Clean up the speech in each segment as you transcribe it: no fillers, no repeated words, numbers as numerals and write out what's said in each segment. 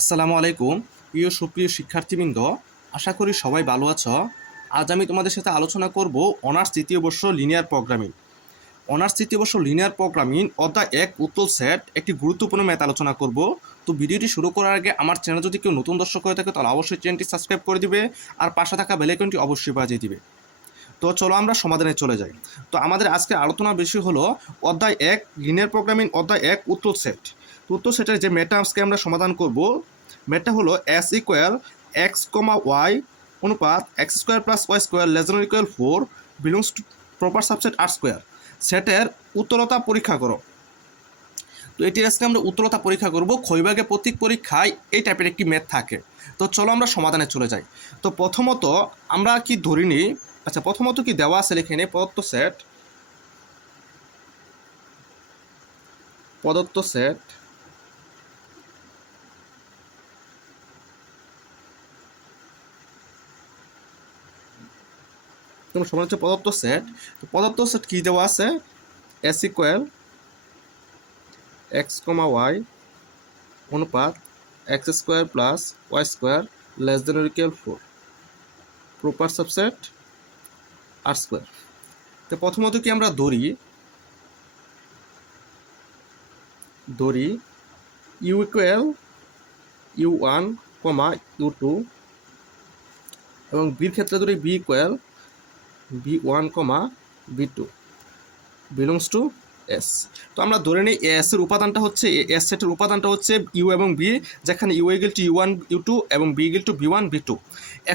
আসসালামু আলাইকুম প্রিয় সুপ্রিয় শিক্ষার্থীবৃন্দ, আশা করি সবাই ভালো আছো। আজ আমি তোমাদের সাথে আলোচনা করব অনার্স তৃতীয় বর্ষ লিনিয়ার প্রোগ্রামিং। অনার্স তৃতীয় বর্ষ লিনিয়ার প্রোগ্রামিং অধ্যায় 1 উত্তর সেট একটি গুরুত্বপূর্ণ ম্যাথ আলোচনা করব। তো ভিডিওটি শুরু করার আগে আমার চ্যানেল যদি কেউ নতুন দর্শক হয়ে থাকে তাহলে অবশ্যই চ্যানেলটি সাবস্ক্রাইব করে দিবে আর পাশে থাকা বেল আইকনটি অবশ্যই বাজিয়ে দিবে। তো চলো আমরা সমাধানে চলে যাই। তো আমাদের আজকের আলোচনার বিষয় হলো অধ্যায় 1 লিনিয়ার প্রোগ্রামিং অধ্যায় 1 উত্তর সেট। তো উত্তর সেটের যে ম্যাথটা আজকে আমরা সমাধান করব, ম্যাথটা হলো S equal X comma Y অনুপাত X square plus Y square less than equal 4 belongs to proper subset R square. সেটের উত্তরতা পরীক্ষা করো। তো এটি আজকে আমরা উত্তরতা পরীক্ষা করব। ক্ষয়ভাগে প্রতীক পরীক্ষায় এই টাইপের একটি ম্যাথ থাকে। তো চলো আমরা সমাধানে চলে যাই। তো প্রথমত আমরা কি ধরি নিই, আচ্ছা প্রথমত কি দেওয়া আছে লিখে নিই, প্রদত্ত সেট তোমার সমান হচ্ছে প্রদত্ত সেট। তো প্রদত্ত সেট কি দেওয়া আছে, S equal X comma Y অনুপাত X square plus Y square less than equal 4 proper subset R square. তো প্রথমত কি আমরা ধরি U equal U one comma U two এবং বির ক্ষেত্রে ধরি B equal B one comma B two belongs to S. তো আমরা ধরে নিই এস এর উপাদানটা হচ্ছে, এস সেটের উপাদানটা হচ্ছে ইউ এবং বি, যেখানে U equal to you one U two এবং B equal to B one B two.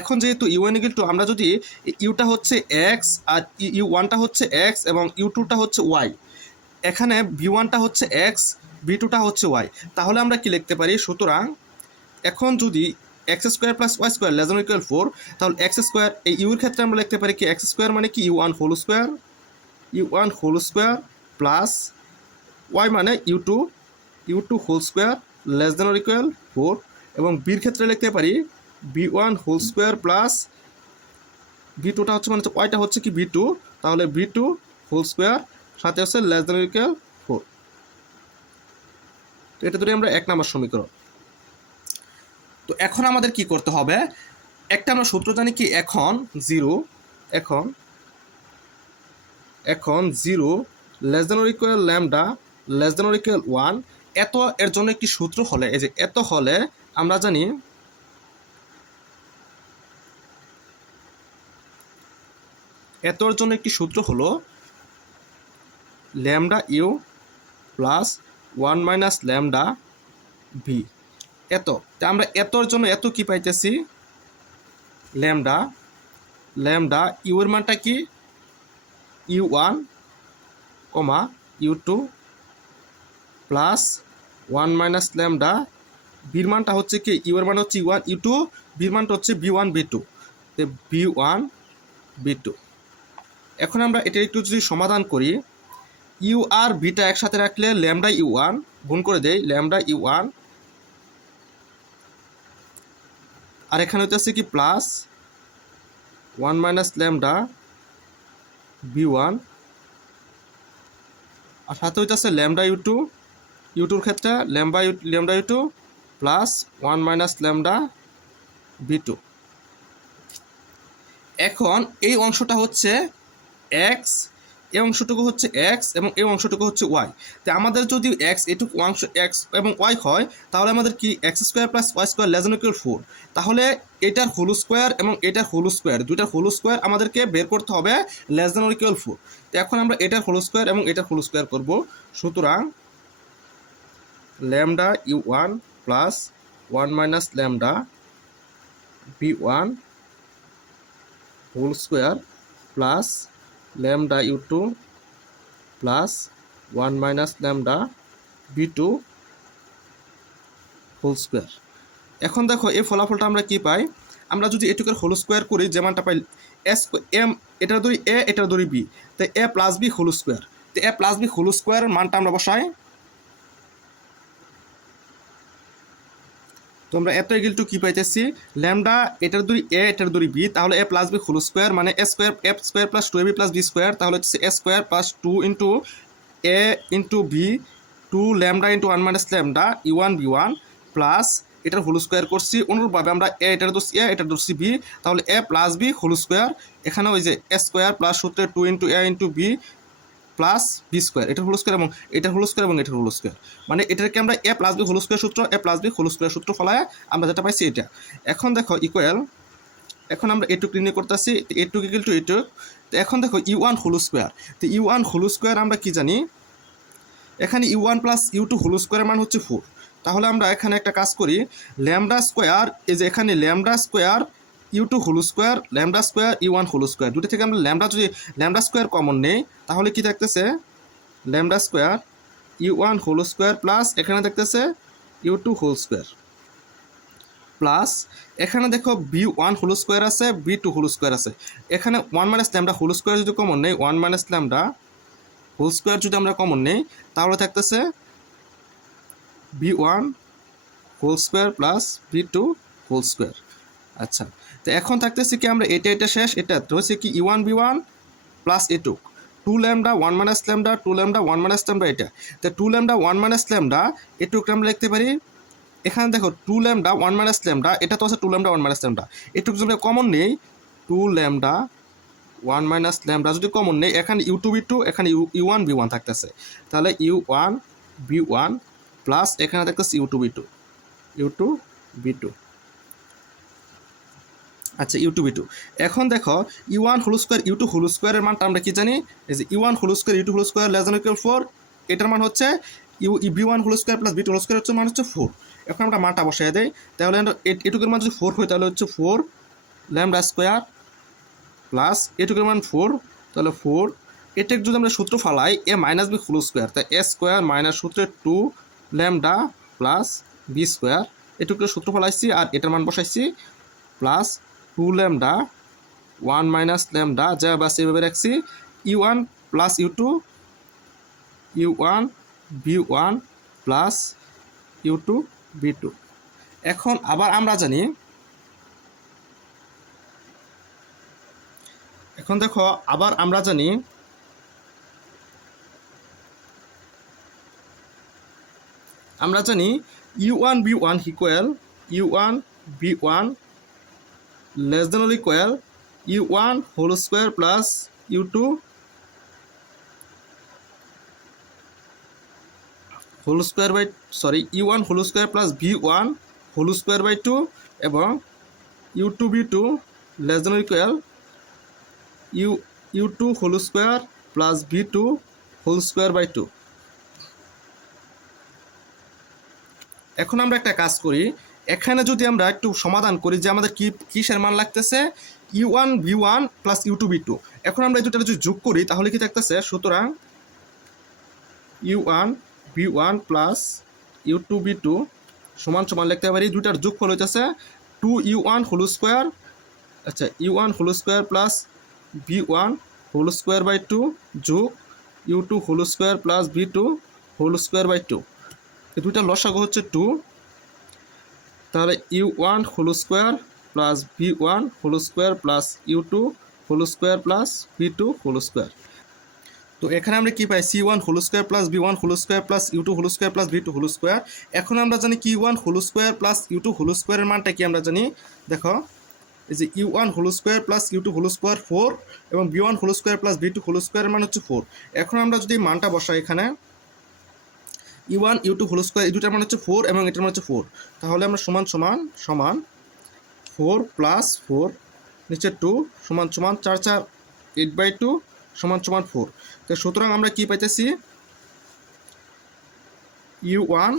এখন যেহেতু ইউ ওয়ান ইকুয়াল টু, আমরা যদি ইউটা হচ্ছে এক্স আর ইউ ওয়ানটা হচ্ছে এক্স এবং ইউ টুটা হচ্ছে ওয়াই, এখানে বি ওয়ানটা হচ্ছে এক্স বি টুটা হচ্ছে ওয়াই, তাহলে আমরা কি লিখতে পারি, সুতরাং এখন যদি X square plus Y square less than equal 4, তাহলে এক্স স্কোয়ার এই ইউর ক্ষেত্রে আমরা লিখতে পারি কি এক্স স্কোয়ার মানে কি U one whole square plus Y মানে U two whole square less than or equal 4 এবং বির ক্ষেত্রে লিখতে পারি B one whole square plus B টুটা হচ্ছে মানে ওয়াইটা হচ্ছে কি বি টু, তাহলে বি টু হোল স্কোয়ার সাথে হচ্ছে লেস দেন অর ইকুয়াল 4। তো এটা ধরে আমরা 1 নম্বর সমীকরণ। তো এখন আমাদের কি করতে হবে, একটা আমরা সূত্র জানি কি এখন zero less than or equal lambda less than or equal 1, এত এর জন্য একটি সূত্র হলে, এই যে এত হলে আমরা জানি এতর জন্য একটি সূত্র হলো lambda u plus 1 minus lambda V. এত আমরা এতর জন্য এত কি পাইতেছি, ল্যামডা ইউ এর মানটা কি U one comma U two plus 1 minus lambda বির মানটা হচ্ছে কি ইউ এর মান হচ্ছে ইউ ওয়ান ইউ টু, বির মানটা হচ্ছে B one B two, B one B two. এখন আমরা এটা একটু যদি সমাধান করি, ইউ আর বিটা একসাথে রাখলে ল্যামডা ইউ ওয়ান গুণ করে দেই ল্যামডা ইউ ওয়ান, আর এখানে হচ্ছে কি plus 1 minus lambda B one, আর সাথে হচ্ছে ল্যামডা ইউ টুর ক্ষেত্রে lambda you two plus 1 minus lambda B two. এখন এই অংশটা হচ্ছে এক্স, এই অংশটুকু হচ্ছে এক্স এবং এই অংশটুকু হচ্ছে ওয়াই। তো আমাদের যদি এক্স এটুকু অংশ এক্স এবং ওয়াই হয়, তাহলে আমাদের কি X square plus Y square less than equal 4, তাহলে এটার হোল স্কোয়ার এবং এটার হোল স্কোয়ার, দুইটার হোল স্কোয়ার আমাদেরকে বের করতে হবে লেস দ্যান ইকুয়াল 4। তো এখন আমরা এটার হোল স্কোয়ার এবং এটার হোল স্কোয়ার করব, সুতরাং lambda you one plus 1 minus lambda B one whole square plus lambda you two plus 1 minus lambda B two whole square. এখন দেখো এই ফলাফলটা আমরা কি পাই, আমরা যদি এটুকুর হোল স্কোয়ার করি যেমনটা পাই এস এম, এটার ধরি এ এটার ধরি বি, তো এ প্লাস বি হোল স্কোয়ার, তো এ প্লাস বি হোল স্কোয়ারের মানটা আমরা বসাই। তো আমরা এত ইকুয়াল টু কি পাইতেছি, ল্যামডা এটার ধরি এ এটার ধরি বি, তাহলে A plus B whole square মানে A square plus 2ab plus B square, তাহলে হচ্ছে A square plus 2 into A into B 2 lambda into 1 minus lambda you one B one plus এটার হোল স্কোয়ার করছি, অনুরূপভাবে আমরা এ এটার ধরছি এ, এটার ধরছি বি, তাহলে A plus B whole square, এখানে ওই যে এ স্কোয়ার প্লাস সূত্রে 2 into A into B plus B square, এটার হোল স্কোয়ার এবং এটার হোল স্কোয়ার এবং এটার হোল স্কোয়ার, মানে এটাকে আমরা এ প্লাস বি হোল স্কোয়ার সূত্র, এ প্লাস বি হোল স্কোয়ার সূত্র ফলায় আমরা যেটা পাইছি এটা। এখন দেখো ইকুয়াল, এখন আমরা এটুক নির্ণয় করতেছি, এটুক ইকুয়াল টু এটুক। তো এখন দেখো ইউ ওয়ান হোল স্কোয়ার, তো ইউ ওয়ান হোল স্কোয়ার আমরা কি জানি, এখানে you one plus you two whole স্কোয়ারের মান হচ্ছে 4। তাহলে আমরা এখানে একটা কাজ করি, ল্যামডা স্কোয়ার, এই যে এখানে lambda square U two whole square, lambda square U one whole square, দুটো থেকে আমরা ল্যামডা যদি ল্যামডা স্কোয়ার কমন নেই তাহলে কি থাকতেছে, lambda square U one whole square plus এখানে দেখতেছে U two whole square plus এখানে দেখো বি ওয়ান হোল স্কোয়ার আছে, বি টু হোল স্কোয়ার আছে, এখানে one minus lambda whole square যদি কমন নেই, one minus lambda whole square যদি আমরা কমন নেই তাহলে থাকতেছে B one whole square plus B two whole square. আচ্ছা, তো এখন থাকতেছে কি আমরা এটা শেষ, এটা হচ্ছে কি U one B one plus এটু 2 lambda 1 minus lambda 2 lambda 1 minus lambda, এটা তো 2 ল্যামডা 1 মাইনাস ল্যামডা এটুকু আমরা লিখতে পারি, এখানে দেখো 2 ল্যামডা 1 মাইনাস ল্যামডা, এটা তো আছে 2 ল্যামডা 1 মাইনাস ল্যামডা, এটুকু যদি কমন নেই 2 ল্যামডা 1 মাইনাস ল্যামডা যদি কমন নেই, এখানে ইউ টু বি টু, এখানে ইউ ওয়ান বি ওয়ান থাকতেছে, তাহলে U one B one plus এখানে থাকতেছে U two B two, U two B two. আচ্ছা, ইউ টু বি টু। এখন দেখো U one whole square U two whole স্কোয়ারের মানটা আমরা কি জানি, এই যে U one whole square U two whole square less than equal 4, এটার মান হচ্ছে B one whole square plus B two whole square হচ্ছে মান হচ্ছে 4। এখন আমরা মানটা বসাই দেই, তাহলে এটুকুর মান যদি 4 হয় তাহলে হচ্ছে 4 ল্যামডা স্কোয়ার প্লাস এটুকুর মান 4, তাহলে 4 এটাকে যদি আমরা সূত্র ফালাই এ মাইনাস বি হোল স্কোয়ার, তাই এ স্কোয়ার মাইনাস সূত্রে 2 ল্যামডা প্লাস বি স্কোয়ার, এটুকুর সূত্র ফালাইছি আর এটার মান বসাইছি প্লাস 2 ল্যামডা 1 মাইনাস ল্যামডা যা বাস এভাবে রাখছি, U one plus you two, you one B one plus you two B two. এখন আবার আমরা জানি, এখন দেখো আবার আমরা জানি U one B one equal U one B one less than or equal U one whole square plus you two whole square by U one whole square plus B one whole square by 2 এবং U two B two less than or equal you two whole square plus B two whole square by 2। এখন আমরা একটা কাজ করি, এখানে যদি আমরা একটু সমাধান করি যে আমাদের কিসের মান লাগতেছে, U one B one plus you two B two. এখন আমরা এই দুটো যদি যোগ করি তাহলে কি থাকতেছে, সুতরাং U one B one plus you two B two সমান সমান লিখতে পারি, দুটার যোগফল হইতেছে 2 ইউ ওয়ান হোল স্কোয়ার, আচ্ছা U one whole square plus B one whole square by 2 যোগ U two whole square plus B two whole square by 2, এই দুইটা লসাগু হচ্ছে 2, তাহলে U one whole square plus B one whole square plus you two whole square plus B two whole square. তো এখানে আমরা কি পাই, C one whole square plus B one whole square plus you two whole square plus B two whole square. এখন আমরা জানি কি one whole square plus you two whole স্কোয়ারের মানটা কি আমরা জানি, দেখো এই যে U one whole square plus you two whole square 4 এবং B one whole square plus B two whole স্কোয়ারের মান হচ্ছে 4। এখন আমরা যদি মানটা বসাই এখানে you one U two whole square, এই দুটার মান হচ্ছে 4 এবং এটার মান হচ্ছে 4, তাহলে আমরা সমান সমান সমান 4 প্লাস 4 নিচে 2 সমান সমান 4 4 8/2 সমান সমান 4। তো সুতরাং আমরা কি পাইতেছি, u one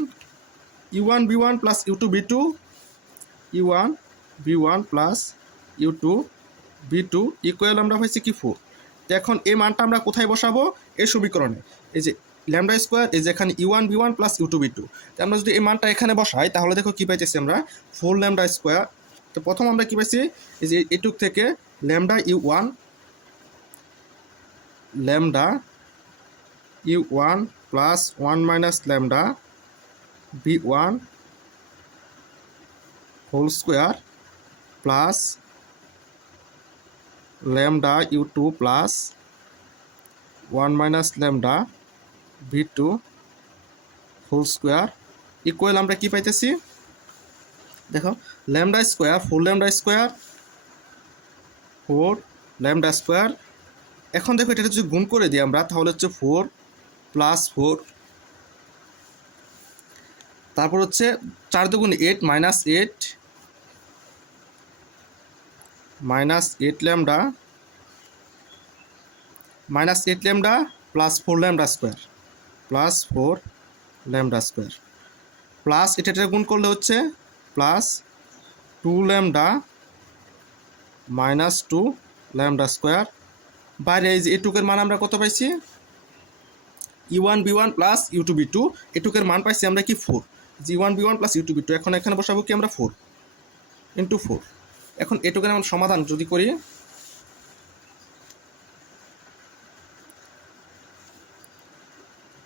B one plus you two B two, you one B one plus you two B two equal আমরা পাইছি কি 4। তো এখন এই মানটা আমরা কোথায় বসাবো, এই সমীকরণে, এই যে ল্যামডা স্কোয়ার, এই যে এখানে you one B one plus you two B two. তো আমরা যদি এই মানটা এখানে বসাই তাহলে দেখো কী পাইতেছি আমরা 4 ল্যামডা স্কোয়ার। তো প্রথম আমরা কী পাইছি, এই যে এটুক থেকে lambda you one plus 1 minus lambda B one whole square plus lambda you two plus 1 minus lambda B two whole square equal আমরা কি পাইতেছি, দেখো lambda square 4 lambda square 4 lambda square. এখন দেখো এটা যদি গুণ করে দিই আমরা তাহলে হচ্ছে 4 প্লাস 4, তারপর হচ্ছে 4 দুগুণ 8 minus 8 lambda plus 4 lambda square plus এটা গুণ করলে হচ্ছে plus 2 lambda minus 2 lambda square. বাইরে এই যে এটুকের মান আমরা কত পাইছি, u1b1 প্লাস u2b2, এটুকের মান পাইছি আমরা কি 4, g1b1 প্লাস u2b2। এখন এখানে বসাবো কি আমরা 4 ইন্টু 4। এখন এটুকের আমরা সমাধান যদি করি,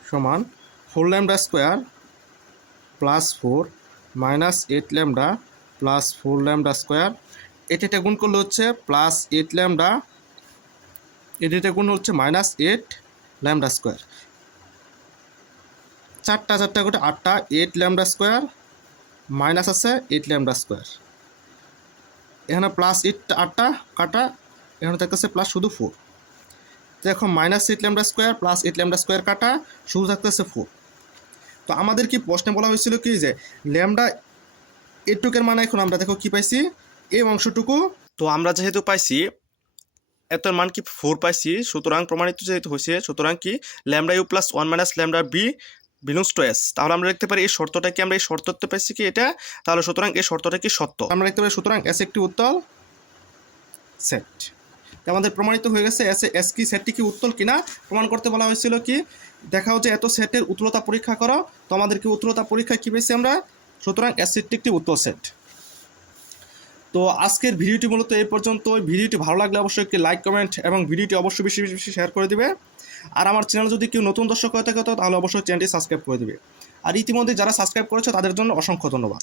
সমান 4 lambda square plus 4 minus 8 lambda plus 4 lambda square. এটা গুণ করলে হচ্ছে প্লাস 8 ল্যামডা, এটা গুণ হচ্ছে মাইনাস 8 ল্যামডা স্কোয়ার। 4টা করে 8টা, 8 ল্যামডা স্কোয়ার মাইনাস আছে 8 ল্যামডা স্কোয়ার। এখানে প্লাস 8টা কাটা, এখানে থাকতেছে প্লাস শুধু 4। তো এখন minus 8 lambda square plus 8 lambda square কাটা, শুধু থাকতেছে 4। তো আমাদের কি প্রশ্নে বলা হয়েছিল কি যে ল্যামডা এটুকের মান এখন আমরা দেখো কি পাইছি, এই অংশটুকু। তো আমরা যেহেতু পাইছি এত মান কি 4 পাইছি, সুতরাং প্রমাণিত যেহেতু হয়েছে, সুতরাং কি lambda u plus 1 minus lambda b belongs to S. তাহলে আমরা দেখতে পারি এই শর্তটা কি, আমরা এই শর্ততে পাইছি কি এটা, তাহলে সুতরাং এই শর্তটা কি সত্য। আমরা দেখতে পারি সুতরাং এস একটি উত্তল সেট। আমাদের প্রমাণিত হয়ে গেছে এস কি সেটটি কি উত্তল কিনা প্রমাণ করতে বলা হয়েছিল কি, দেখাও যে এত সেটের উত্তলতা পরীক্ষা করো। তো আমাদেরকে উত্তলতা পরীক্ষা কি পেয়েছি আমরা, সুতরাং এস সেটটি একটি উত্তল সেট। তো আজকের ভিডিওটি মূলত এই পর্যন্ত। ভিডিওটি ভালো লাগলে অবশ্যই একটি লাইক, কমেন্ট এবং ভিডিওটি অবশ্যই বেশি বেশি শেয়ার করে দিবে। আর আমার চ্যানেল যদি কেউ নতুন দর্শক হয়ে থাকে তাহলে অবশ্যই চ্যানেলটি সাবস্ক্রাইব করে দিবে। আর ইতিমধ্যে যারা সাবস্ক্রাইব করেছে তাদের জন্য অসংখ্য ধন্যবাদ।